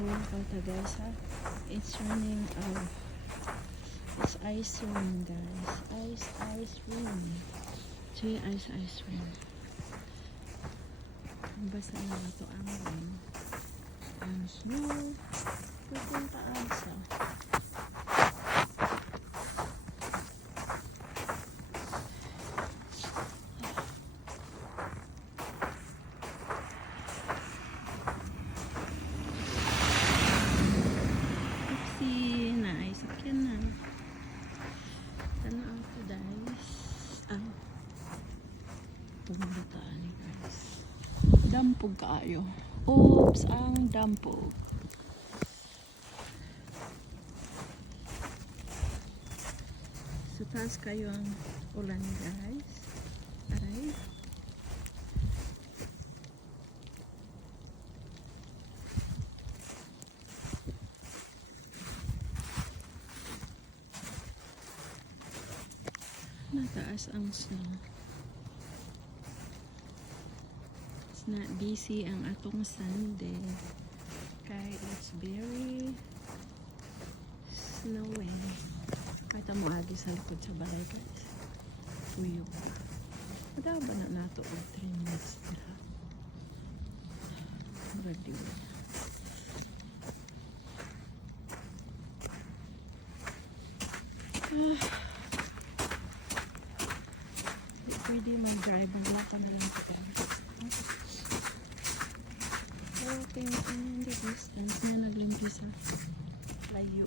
Kota guys ha. It's raining. It's ice rain guys. Ice rain. Ice rain. Basta na ito ang rain. Ang snow. Pupunta sa. Pagbataan guys. Dampog kaayo. Oops, ang dampog. So taas kayo ang ulan guys. Aray. Mataas ang snow. Not busy ang atong Sunday kay it's very snowy. Kata mo agi sa likod sa balay guys. Tuyo pa. Madaba na nato og 3 minutes tira. Ready na. Pwede mag-drive. Maglaka na lang ito. Okay, in the distance na naglingki sa layo.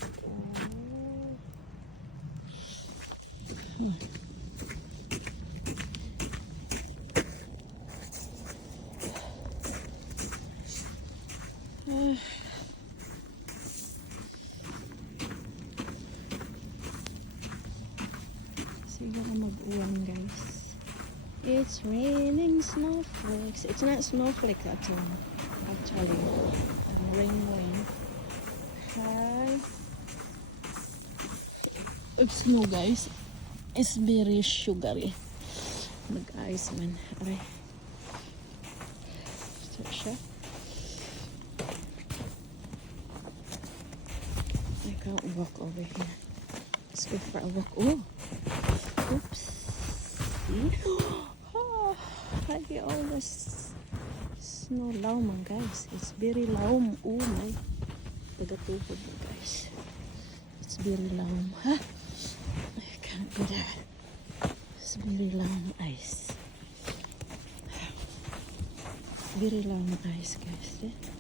Siguro mag-uwan guys. It's raining snowflakes. It's not snowflakes at all. Actually, rain. Hi. It's snow guys. It's very sugary. Mag-ice man. Aray. So siya. I can't walk over here. Let's go for a walk. Oh. Oops. See? Oh, I get all this snow laum guys. It's very laum. Oh my. Tagatubod mo guys. It's very laum. Huh? I can't do that. It's very laum ice. Very laum ice guys. Yeah?